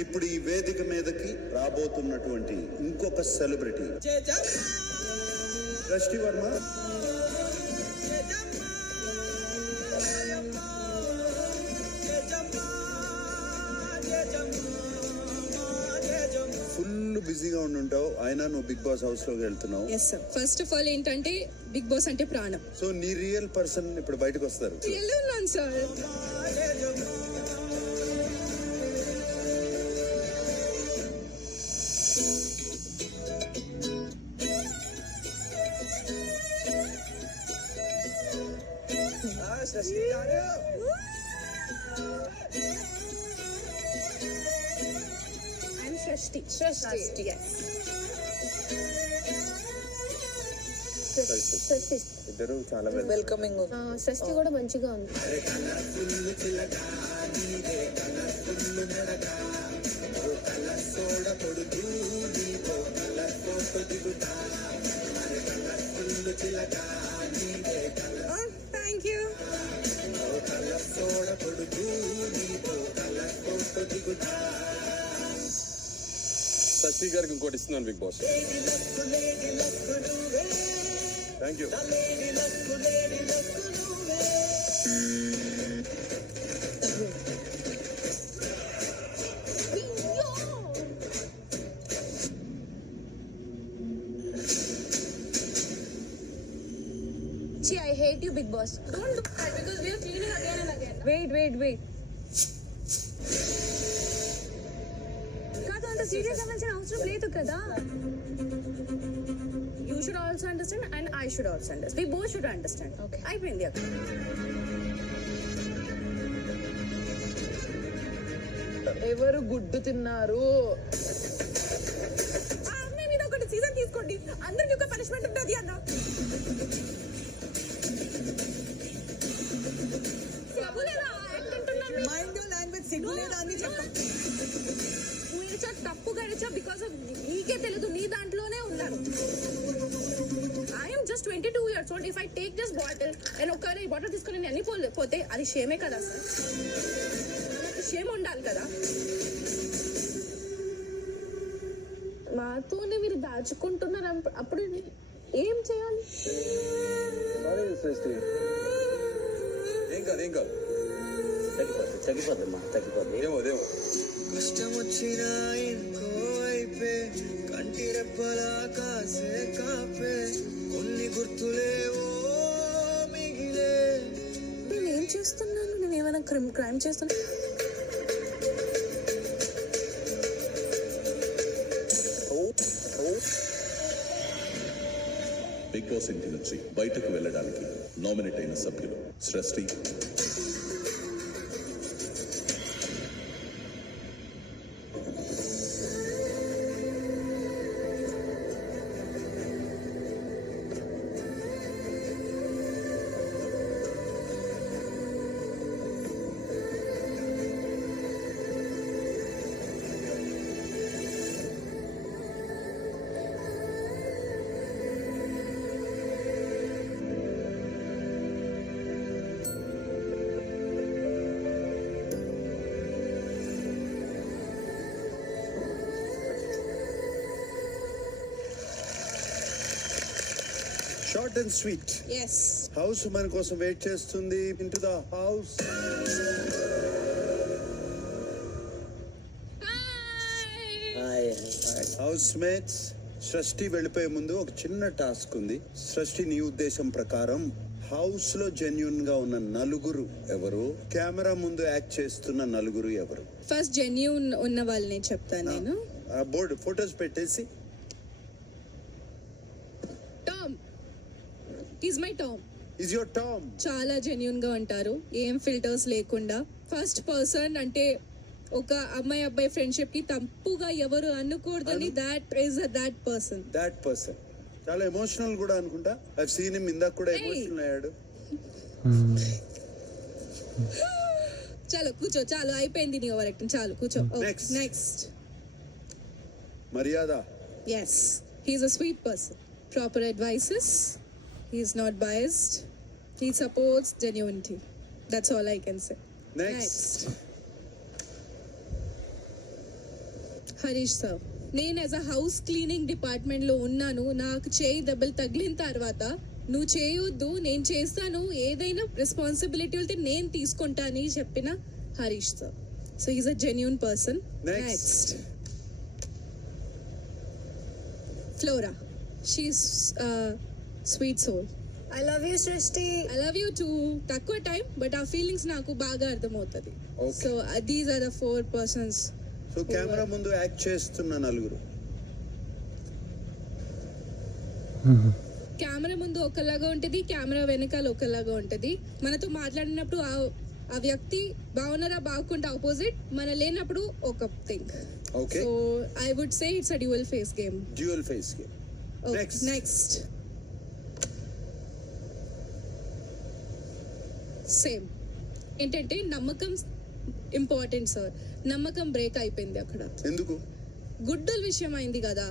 ఇప్పుడు ఈ వేదిక మీదకి రాబోతున్నటువంటి ఇంకొక సెలబ్రిటీ సృష్టి వర్మ. ఫుల్ బిజీగా ఉండుంటావు, అయినా నువ్వు బిగ్ బాస్ హౌస్ లోకి వెళ్తున్నావు. Yes sir. First of all ఏంటంటే బిగ్ బాస్ అంటే ప్రాణం. సో నీ రియల్ పర్సన్ ఇప్పుడు బయటకు వస్తారు. ఉన్నాను సార్. I'm Shrishti. Yes. ఇద్దరు చాలా వెల్కమింగ్. సృష్టి కూడా మంచిగా ఉంది. Thank you. శశి గారికి ఇంకోటి ఇస్తున్నాను big boss. Thank you. I hate you, Big Boss. Don't do that because we are cleaning again and again. Wait. కాదు, అంత సీరియస్ అవ్వాల్సిన అవసరం లేదు కదా. You should also understand and I should also understand. We both should understand. Okay. అయిపోయింది అక్కడ. ఎవరు గుడ్డు తిన్నారు? మీద ఒకటి సీజన్ తీసుకోండి, అందరికి ఒక పనిష్మెంట్ ఉంటుంది అన్న. తప్పు గడిచా బికాస్ ఆఫ్ నీకే తెలీదు, నీ దాంట్లోనే ఉన్నాను. I'm just 22 years old. If I take this bottle and ఒకరి బాటిల్ తీసుకొని నేను అన్ని పోతే అది షేమే కదా సార్. నాకు షేమ్ ఉండాలి కదా. మాతోనే మీరు దాచుకుంటున్నారు, అప్పుడు ఏం చేయాలి? ఏం కాదు తగ్గిపోద్ది. ఏమో కష్టం వచ్చినా ఇంకో వైపే కంటి రెప్పలా కాసే కాపే కొన్ని గుర్తులేవో మిగిలే. నేనేం చేస్తున్నాను? నేను ఏమైనా క్రైమ్ చేస్తున్నా? బిగ్ బాస్ ఇంటి నుంచి బయటకు వెళ్ళడానికి నామినేట్ అయిన సభ్యులు Srishti, short and sweet. Yes. House మన కోసం వెయిట్ చేస్తుంది. Into the house. Housemates, Srishti వెళ్ళిపోయే ముందు ఒక చిన్న టాస్క్ ఉంది. సృష్టి, నీ ఉద్దేశం ప్రకారం హౌస్ లో జెన్యూన్ గా ఉన్న నలుగురు ఎవరు, కెమెరా ముందు యాక్ట్ చేస్తున్న నలుగురు ఎవరు? ఫస్ట్ జెన్యూన్ ఉన్న వాళ్ళని చెప్తాను నేను. బోర్డు ఫోటోస్ పెట్టేసి. Tom is my Tom. Is your Tom. చాలా జెన్యూన్ గా ఉంటారు, ఏం ఫిల్టర్స్ లేకుండా. ఫస్ట్ పర్సన్ అంటే ఒక అమ్మాయి అబ్బాయి ఫ్రెండ్షిప్ కి తప్పుగా ఎవరు అనుకూడదని దట్ పర్సన్. చాలా ఎమోషనల్ కూడా అనుకుంటా. ఐ సీన్ హిమ్, ఇందాక కూడా ఎమోషనల్ అయ్యాడు. చాలు కూర్చో, చాలు అయిపోయింది నీ ఓవర్ యాక్టింగ్, చాలు కూర్చో. నెక్స్ట్ మర్యాద. Yes, he's a sweet person, proper advices, he's not biased, he supports genuinity. That's all I can say. Next Harish sir, నేను as a house cleaning department లో ఉన్నాను. నాకు చేయి దెబ్బలు తగిలిన తర్వాత నువ్వు చేయొద్దు, నేను చేస్తాను, ఏదైనా రెస్పాన్సిబిలిటీ ఉంటే నేను తీసుకుంటా అని చెప్పిన Harish sir. So is a genuine person. Next. Next Flora, she is sweet soul. I love you, Srishti. I love you too. తక్కువ టైం బట్ ఆ ఫీలింగ్స్ నాకు బాగా అర్థమవుతుంది. Okay. So these are the 4 persons. So camera ముందు act చేస్తున్న నలుగురు camera ముందు ఒకలాగా ఉంటుంది, కెమెరా వెనకాల ఒకలాగా ఉంటుంది. మనతో మాట్లాడినప్పుడు ఆ వ్యక్తి బాగున్నారా బాగుంటే ఆపోజిట్, మన లేనప్పుడు ఒక thing. Okay, so I would say it's a dual face game. Dual face game. Next. Next same ఏంటంటే నమ్మకం ఇంపార్టెంట్ సార్. నమ్మకం బ్రేక్ అయిపోయింది అక్కడ, ఎందుకు? గుడ్డల విషయం అయింది కదా.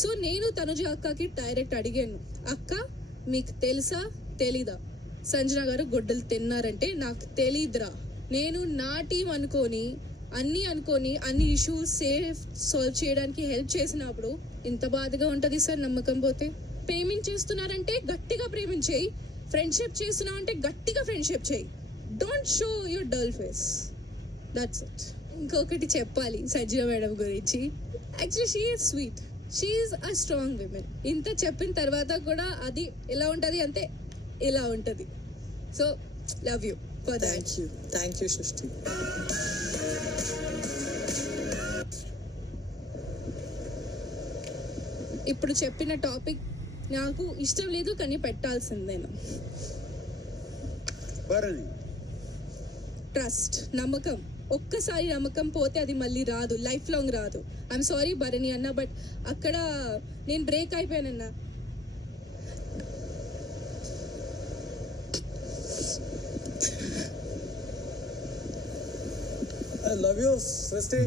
సో నేను తనుజ అక్కకి డైరెక్ట్ అడిగాను, అక్క మీకు తెలుసా తెలీదా సంజన గారు గుడ్డలు తిన్నారంటే? నాకు తెలీదురా. నేను నా టీం అనుకొని అన్ని ఇష్యూస్ సాల్వ్ చేయడానికి హెల్ప్ చేసినప్పుడు ఇంత బాధగా ఉంటది సార్ నమ్మకం పోతే. పేమెంట్ చేస్తున్నారంటే గట్టిగా ప్రేమించేయి, ఫ్రెండ్షిప్ చేస్తున్నావు అంటే గట్టిగా ఫ్రెండ్షిప్ చేయి. Don't show your dull face. That's it. ఇంకొకటి చెప్పాలి సంజన మేడం గురించి. Actually she is sweet, she is a strong women. ఇంత చెప్పిన తర్వాత కూడా అది ఎలా ఉంటుంది అంటే ఇలా ఉంటుంది. So love you for that. Thank you సృష్టి. ఇప్పుడు చెప్పిన టాపిక్ నాకు ఇష్టం లేదు కానీ పెట్టాల్సిందేనా. భరణి, ట్రస్ట్, నమ్మకం. ఒక్కసారి నమ్మకం పోతే అది మళ్ళీ రాదు, లైఫ్ లాంగ్ రాదు. ఐఎమ్ సారీ భరణి అన్న, బట్ అక్కడ నేను బ్రేక్ అయిపోయానన్నా. ఐ లవ్ యూ సృష్టి.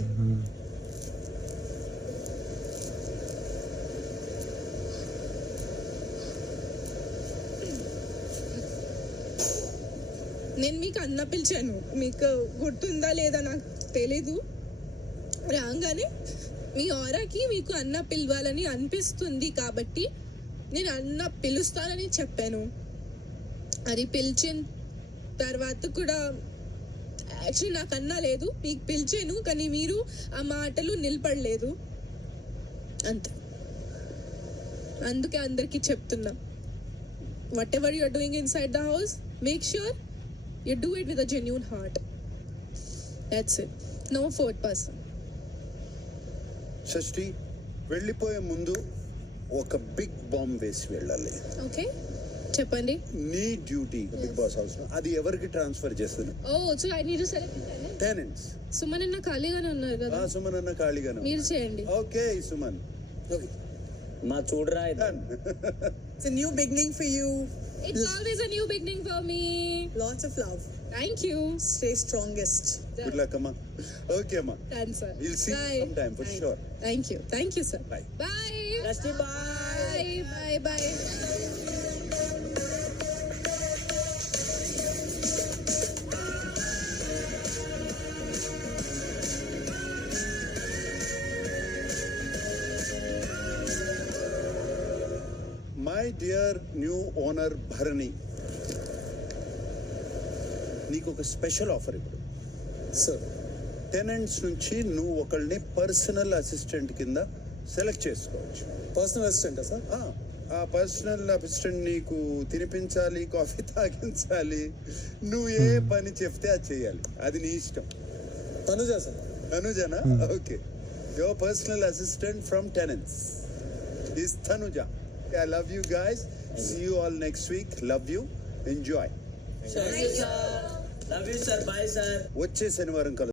నేను మీకు అన్న పిలిచాను, మీకు గుర్తుందా లేదా నాకు తెలీదు. రాగానే మీ ఆరాకి మీకు అన్న పిలవాలని అనిపిస్తుంది కాబట్టి నేను అన్న పిలుస్తానని చెప్పాను. అది పిలిచిన తర్వాత కూడా యాక్చువల్లీ నాకు అన్న లేదు, మీకు పిలిచాను కానీ మీరు ఆ మాటలు నిలబడలేదు అంతే. అందుకే అందరికీ చెప్తున్నా, whatever you are doing inside the house, make sure you do it with a genuine heart. That's it. No fourth person. షష్ఠి, వెళ్ళిపోయే ముందు ఒక బిగ్ బాంబ్ వేసి వెళ్ళాలి. Okay, చెప్పండి. నీ డ్యూటీ బిగ్ బాస్ హౌస్ లో అది ఎవరికి ట్రాన్స్ఫర్ చేస్తుంది? Oh, so I need to select tenants. Suman అన్న ఖాళీగానే ఉన్నారు కదా, సుమన్ అన్న ఖాళీగానే. మీరు చేయండి. ఓకే సుమన్. మా చూడరా It's a new beginning for you. It's always a new beginning for me. Lots of love. Thank you. Stay strongest. Good luck అమ్మా. ఓకే అమ్మా. Done, sir. We'll see Bye. sometime for Bye. sure. Thank you sir. Bye. Bye. Bye. My dear new owner Bharani, నీకు ఒక special offer ఇప్పుడు. Sir, tenants నుంచి నువ్వు ఒకళ్ళని personal assistant కింద select చేసుకోవచ్చు. పర్సనల్ అసిస్టెంటా సార్? ఆ పర్సనల్ అసిస్టెంట్ నీకు తినిపించాలి, కాఫీ తాగించాలి, నువ్వు ఏ పని చెప్తే అది చేయాలి, అది నీ ఇష్టం. తనుజా సార్? తనుజనా? Okay, your personal assistant from tenants is Tanuja. I love you guys. See you all next week. Love you. Enjoy. Love you sir. Bye sir. వచ్చే శనివారం కలుద్దాం.